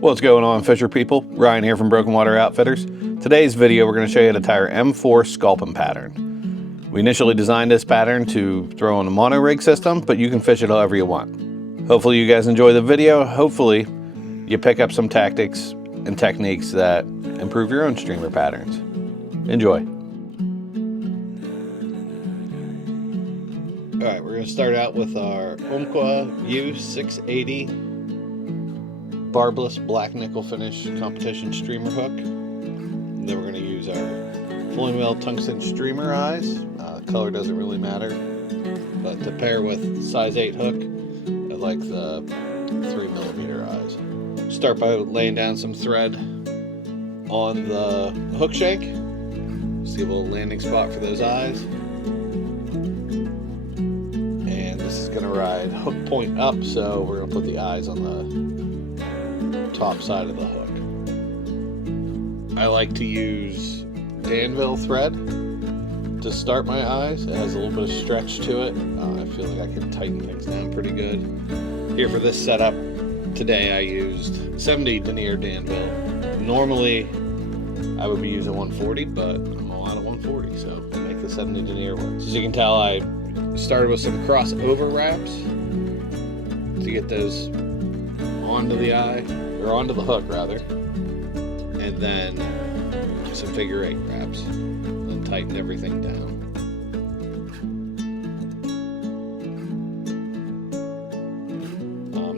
What's going on, Fisher people? Ryan here from Broken Water Outfitters. Today's video we're going to show you how to tie our M4 Sculpin pattern. We initially designed this pattern to throw on a mono rig system, but you can fish it however you want. Hopefully you guys enjoy the video. Hopefully you pick up some tactics and techniques that improve your own streamer patterns. Enjoy. Alright, we're going to start out with our Umpqua U680 barbless black nickel finish competition streamer hook. And then we're going to use our flowing wheel tungsten streamer eyes. Color doesn't really matter, but to pair with size 8 hook, I like the 3mm eyes. Start by laying down some thread on the hook shank. Just give a little landing spot for those eyes. And this is going to ride hook point up, so we're going to put the eyes on the top side of the hook. I like to use Danville thread to start my eyes. It has a little bit of stretch to it. I feel like I can tighten things down pretty good. Here for this setup today I used 70 denier Danville. Normally I would be using 140, but I'm all out of 140, so I'll make the 70 denier work. As you can tell, I started with some crossover wraps to get those onto the eye, or onto the hook rather, and then some figure 8 wraps, and tighten everything down.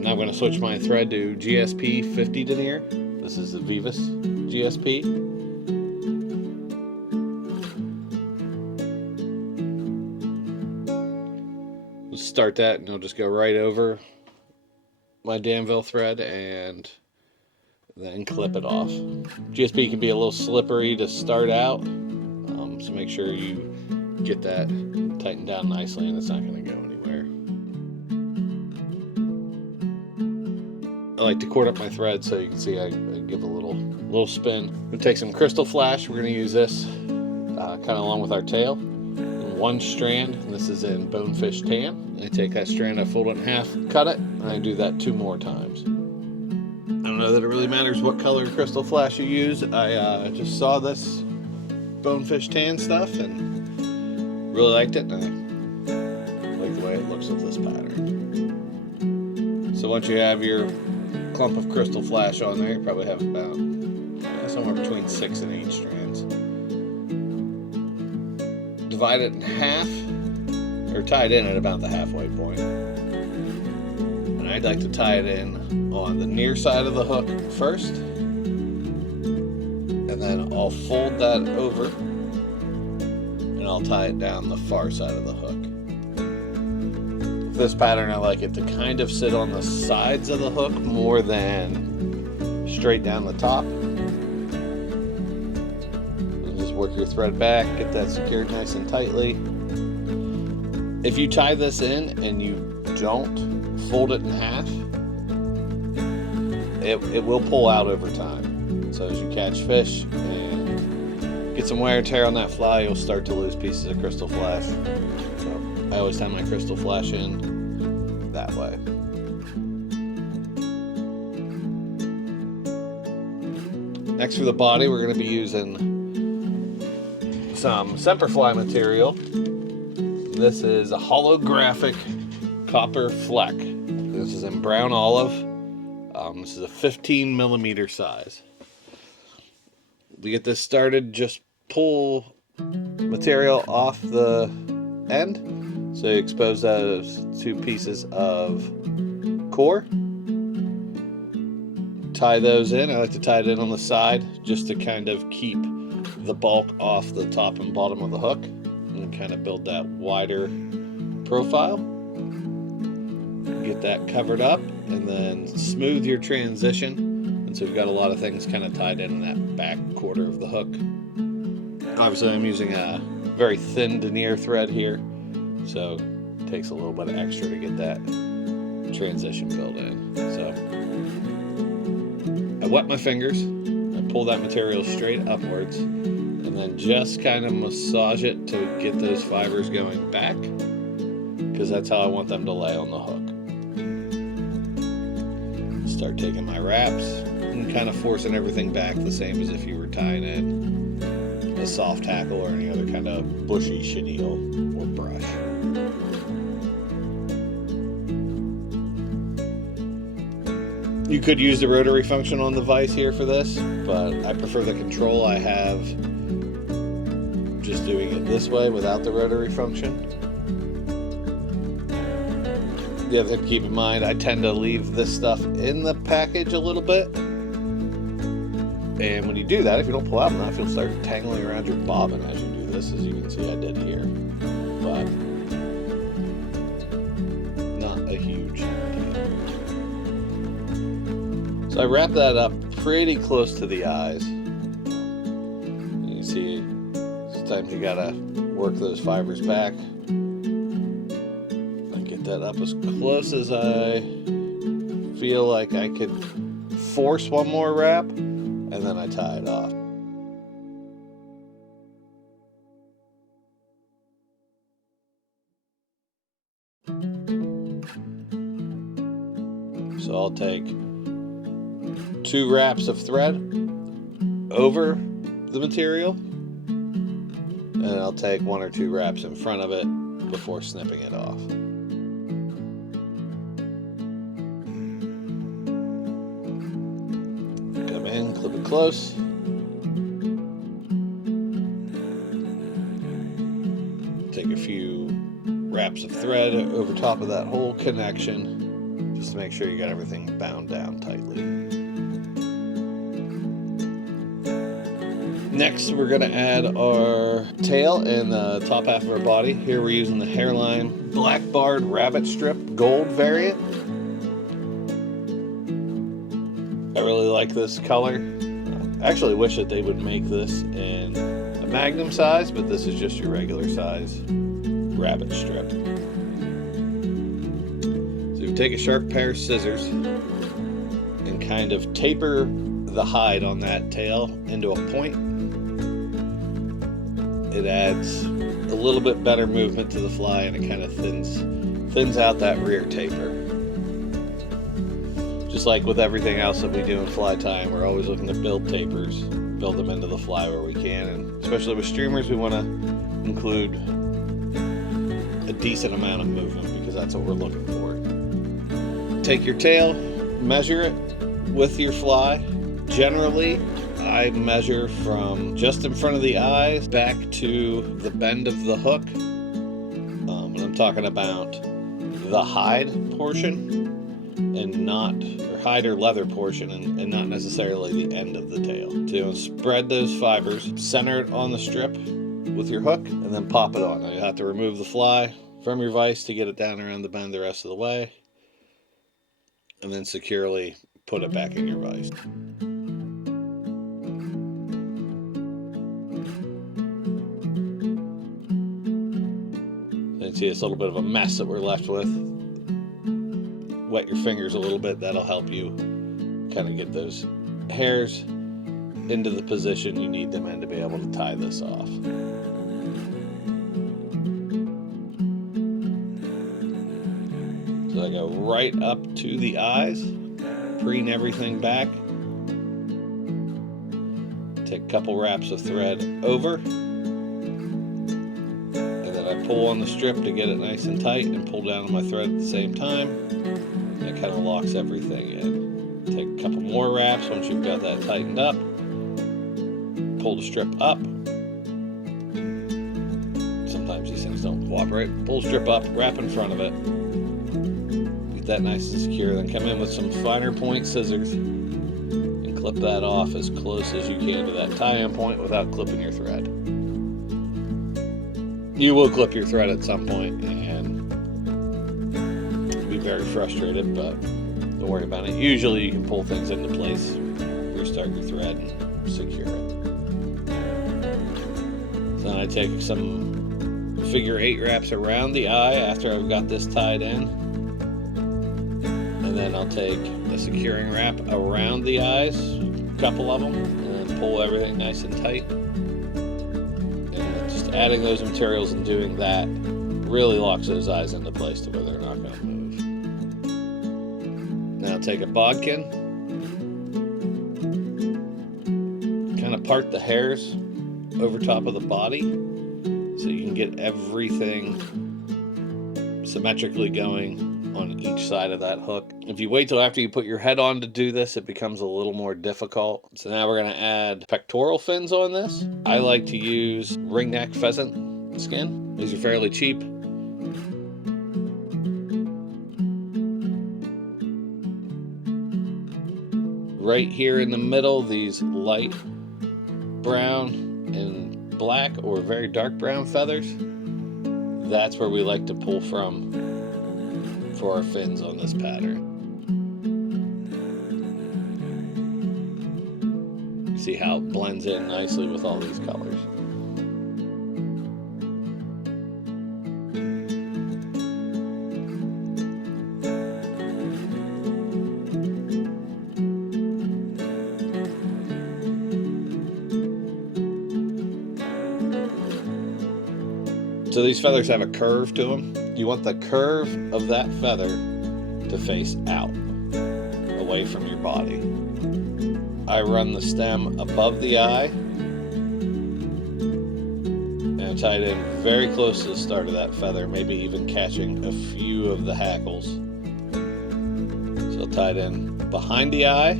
Now I'm going to switch my thread to GSP 50 denier. This is the Vivus GSP. We'll start that and I'll just go right over my Danville thread and then clip it off. GSP can be a little slippery to start out, so make sure you get that tightened down nicely and it's not going to go anywhere. I like to cord up my thread so you can see I give a little spin. We're going to take some crystal flash. We're going to use this kind of along with our tail. One strand, and this is in bonefish tan. I take that strand, I fold it in half, cut it, and I do that 2 more times. I don't know that it really matters what color crystal flash you use. I just saw this bonefish tan stuff and really liked it, and I like the way it looks with this pattern. So once you have your clump of crystal flash on there, you probably have about somewhere between 6 and 8 strands. Divide it in half, or tie it in at about the halfway point. And I'd like to tie it in on the near side of the hook first, and then I'll fold that over, and I'll tie it down the far side of the hook. For this pattern, I like it to kind of sit on the sides of the hook more than straight down the top. Work your thread back, get that secured nice and tightly. If you tie this in and you don't fold it in half, it will pull out over time. So as you catch fish and get some wear and tear on that fly, you'll start to lose pieces of crystal flash. So I always tie my crystal flash in that way. Next for the body, we're going to be using some Semperfli material. This is a holographic copper fleck. This is in brown olive. This is a 15mm size. To get this started, just pull material off the end. So you expose those 2 pieces of core. Tie those in. I like to tie it in on the side just to kind of keep the bulk off the top and bottom of the hook and kind of build that wider profile. Get that covered up and then smooth your transition. And so we've got a lot of things kind of tied in that back quarter of the hook. Obviously I'm using a very thin denier thread here, so it takes a little bit of extra to get that transition built in. So I wet my fingers, I pull that material straight upwards, and then just kind of massage it to get those fibers going back, because that's how I want them to lay on the hook. Start taking my wraps, and kind of forcing everything back the same as if you were tying in a soft tackle or any other kind of bushy chenille or brush. You could use the rotary function on the vise here for this, but I prefer the control I have just doing it this way without the rotary function. The other thing to keep in mind, I tend to leave this stuff in the package a little bit. And when you do that, if you don't pull out enough, you'll start tangling around your bobbin as you do this, as you can see I did here. But not a huge deal. So I wrap that up pretty close to the eyes. You see, sometimes you gotta work those fibers back. That up as close as I feel like I could force one more wrap, and then I tie it off. So I'll take 2 wraps of thread over the material, and I'll take 1 or 2 wraps in front of it before snipping it off. Clip it close. Take a few wraps of thread over top of that whole connection, just to make sure you got everything bound down tightly. Next, we're going to add our tail and the top half of our body. Here we're using the Hairline Black Barred Rabbit Strip Gold variant. I really like this color. I actually wish that they would make this in a magnum size, but this is just your regular size rabbit strip. So you take a sharp pair of scissors and kind of taper the hide on that tail into a point. It adds a little bit better movement to the fly, and it kind of thins out that rear taper. Just like with everything else that we do in fly tying, we're always looking to build tapers, build them into the fly where we can, and especially with streamers, we want to include a decent amount of movement because that's what we're looking for. Take your tail, measure it with your fly. Generally, I measure from just in front of the eyes back to the bend of the hook, and I'm talking about the hide portion, and not, or hide or leather portion, and not necessarily the end of the tail. So spread those fibers, center it on the strip with your hook, and then pop it on. Now you have to remove the fly from your vise to get it down around the bend the rest of the way, and then securely put it back in your vise. And see, it's a little bit of a mess that we're left with. Wet your fingers a little bit, that'll help you kind of get those hairs into the position you need them in to be able to tie this off. So I go right up to the eyes, preen everything back, take a couple wraps of thread over, and then I pull on the strip to get it nice and tight and pull down on my thread at the same time. It kind of locks everything in. Take a couple more wraps once you've got that tightened up. Pull the strip up. Sometimes these things don't cooperate. Pull the strip up, wrap in front of it. Get that nice and secure. Then come in with some finer point scissors and clip that off as close as you can to that tie-in point without clipping your thread. You will clip your thread at some point and very frustrated, but don't worry about it. Usually you can pull things into place, restart your thread, and secure it. So then I take some figure 8 wraps around the eye after I've got this tied in, and then I'll take a securing wrap around the eyes, a couple of them, and then pull everything nice and tight. And just adding those materials and doing that really locks those eyes into place to where they're not going to move. Now take a bodkin, part the hairs over top of the body so you can get everything symmetrically going on each side of that hook. If you wait till after you put your head on to do this, it becomes a little more difficult. So now we're going to add pectoral fins on this. I like to use ringneck pheasant skin. These are fairly cheap. Right here in the middle, these light brown and black or very dark brown feathers, that's where we like to pull from for our fins on this pattern. You see how it blends in nicely with all these colors. So these feathers have a curve to them. You want the curve of that feather to face out, away from your body. I run the stem above the eye and I tie it in very close to the start of that feather, maybe even catching a few of the hackles. So I'll tie it in behind the eye.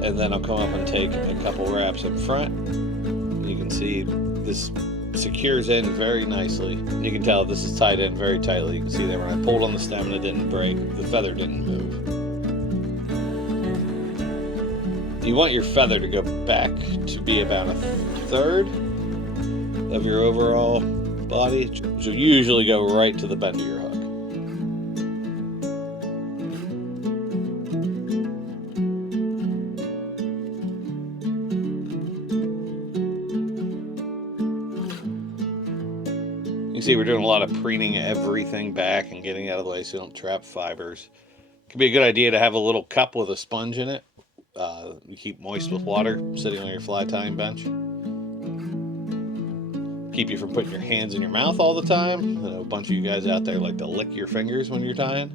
And then I'll come up and take a couple wraps in front. You can see this secures in very nicely. You can tell this is tied in very tightly. You can see that when I pulled on the stem and it didn't break, the feather didn't move. You want your feather to go back to be about a third of your overall body, which will usually go right to the bend of your hook. You see we're doing a lot of preening everything back and getting it out of the way so you don't trap fibers. It can be a good idea to have a little cup with a sponge in it. You keep moist with water sitting on your fly tying bench. Keep you from putting your hands in your mouth all the time. I know a bunch of you guys out there like to lick your fingers when you're tying.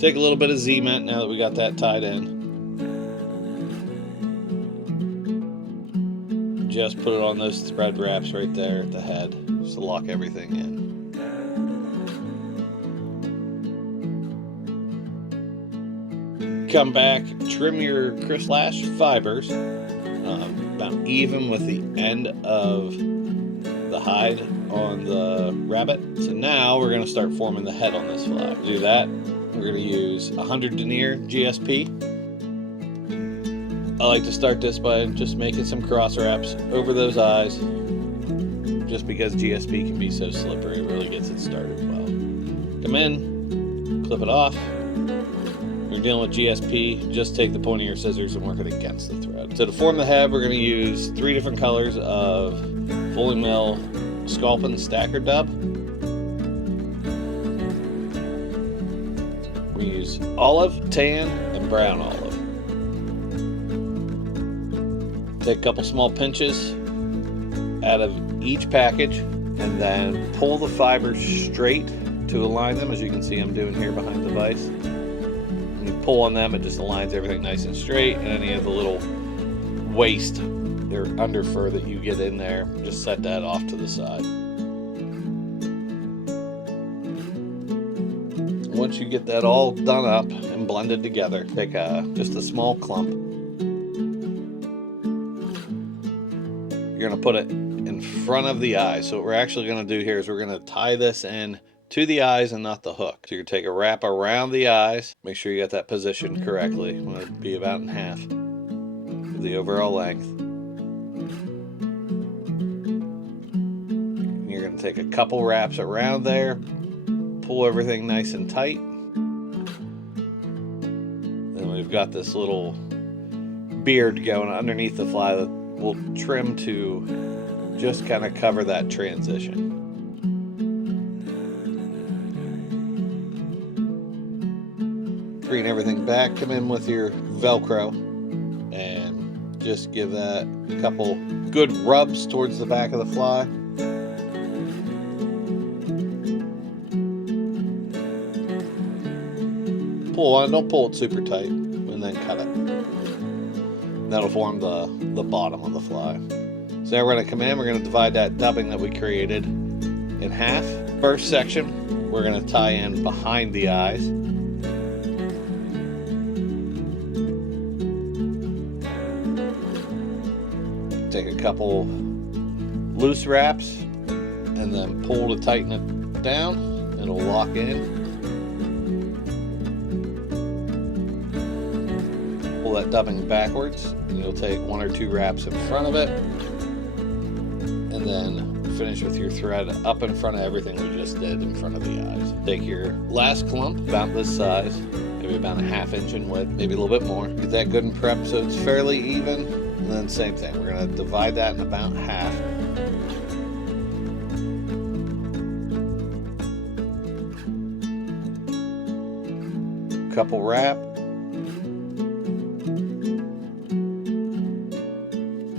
Take a little bit of Z-ment now that we got that tied in. Just put it on those thread wraps right there at the head, just to lock everything in. Come back, trim your crisp lash fibers about even with the end of the hide on the rabbit. So now we're going to start forming the head on this fly. To do that, we're going to use 100 denier GSP. I like to start this by just making some cross wraps over those eyes, just because GSP can be so slippery. It really gets it started well. Come in, clip it off. If you're dealing with GSP, just take the point of your scissors and work it against the thread. So to form the head, we're going to use 3 different colors of Fully Mill Sculpin Stacker Dub. We use olive, tan, and brown olive. Take a couple small pinches out of each package and then pull the fibers straight to align them, as you can see I'm doing here behind the vise. When you pull on them, it just aligns everything nice and straight, and any of the little waste or under fur that you get in there, just set that off to the side. Once you get that all done up and blended together, take just a small clump. You're going to put it in front of the eye. So what we're actually going to do here is we're going to tie this in to the eyes and not the hook. So you're going to take a wrap around the eyes. Make sure you got that positioned correctly. You want it to be about in half of the overall length. And you're going to take a couple wraps around there. Pull everything nice and tight. Then we've got this little beard going underneath the fly that we'll trim to just kind of cover that transition. Bring everything back, come in with your Velcro and Just give that a couple good rubs towards the back of the fly. Pull on, don't pull it super tight, and then cut it. That'll form the bottom of the fly. So now we're going to come in, we're going to divide that dubbing that we created in half. First section, we're going to tie in behind the eyes. Take a couple loose wraps and then pull to tighten it down. It'll lock in. Pull that dubbing backwards, and you'll take 1 or 2 wraps in front of it, and then finish with your thread up in front of everything we just did in front of the eyes. Take your last clump, about this size, maybe about a 1/2 inch in width, maybe a little bit more. Get that good and prepped so it's fairly even, and then same thing. We're going to divide that in about half. Couple wrap.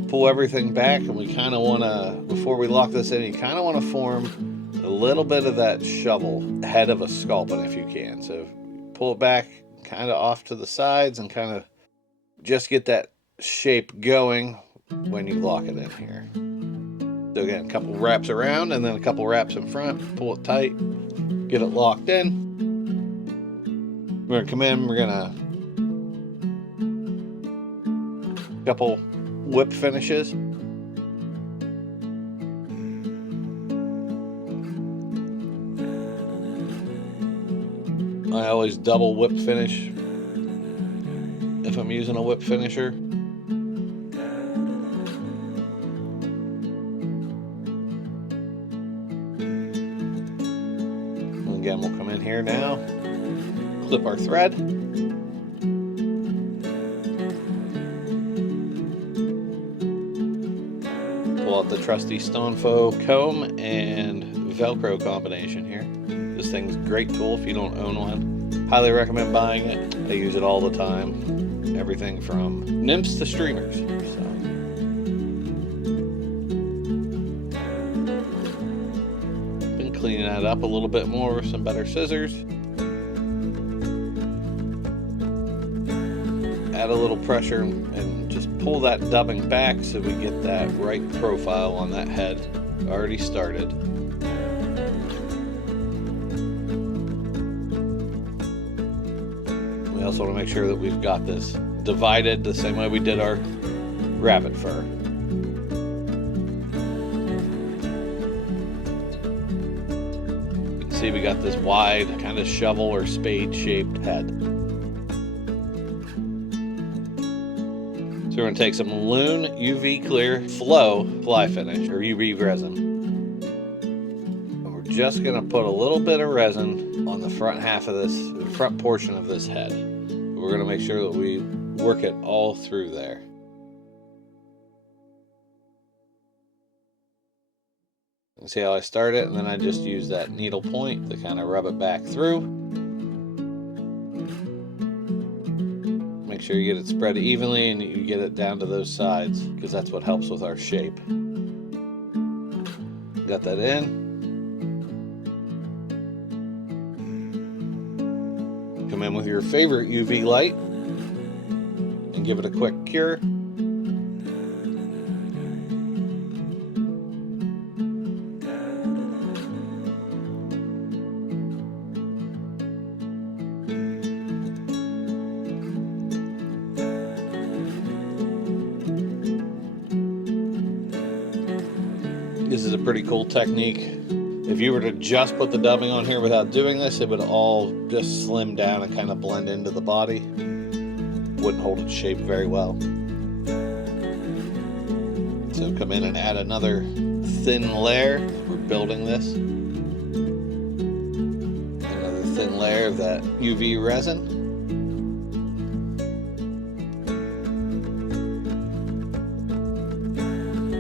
Pull everything back, and we kind of want to, before we lock this in, you kind of want to form a little bit of that shovel head of a sculpin if you can. So pull it back kind of off to the sides and kind of just get that shape going when you lock it in here. So again, a couple wraps around and then a couple wraps in front. Pull it tight, get it locked in. We're going to come in, we're going to couple whip finishes. I always double whip finish if I'm using a whip finisher. And again, we'll come in here now, clip our thread. Pull out the trusty Stone Faux comb and Velcro combination here. This thing's a great tool if you don't own one. Highly recommend buying it. I use it all the time. Everything from nymphs to streamers. So. Been cleaning that up a little bit more with some better scissors. Add a little pressure and just pull that dubbing back so we get that right profile on that head already started. We also want to make sure that we've got this divided the same way we did our rabbit fur. You can see we got this wide kind of shovel or spade shaped head. So we're going to take some Loon UV Clear Flow fly finish or UV resin. And we're just going to put a little bit of resin on the front half of this, the front portion of this head. We're going to make sure that we work it all through there. You can see how I start it, and then I just use that needle point to kind of rub it back through. Make sure you get it spread evenly and you get it down to those sides, because that's what helps with our shape. Got that in. Come in with your favorite UV light and give it a quick cure. This is a pretty cool technique. If you were to just put the dubbing on here without doing this, it would all just slim down and kind of blend into the body. Wouldn't hold its shape very well. So come in and add another thin layer. We're building this. Another thin layer of that UV resin.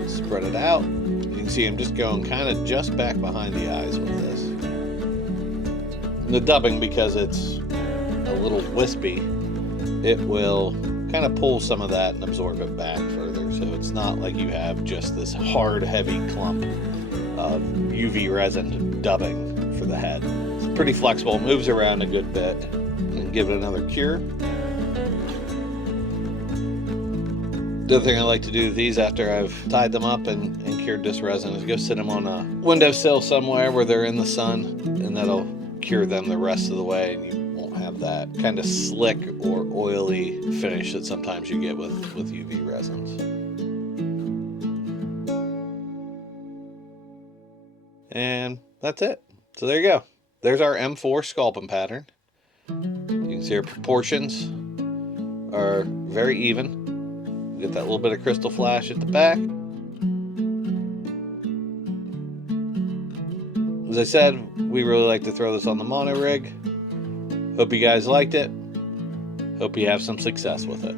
Spread it out. You can see I'm just going kind of just back behind the eyes with this. And the dubbing, because it's a little wispy, it will kind of pull some of that and absorb it back further, so it's not like you have just this hard, heavy clump of UV resin dubbing for the head. It's pretty flexible, moves around a good bit. And give it another cure. The other thing I like to do with these after I've tied them up and cured this resin is go sit them on a windowsill somewhere where they're in the sun, and that'll cure them the rest of the way, and you won't have that kind of slick or oily finish that sometimes you get with UV resins. And that's it. So there you go. There's our M4 Sculpin pattern. You can see our proportions are very even. Get that little bit of crystal flash at the back. As I said, we really like to throw this on the mono rig. Hope you guys liked it. Hope you have some success with it.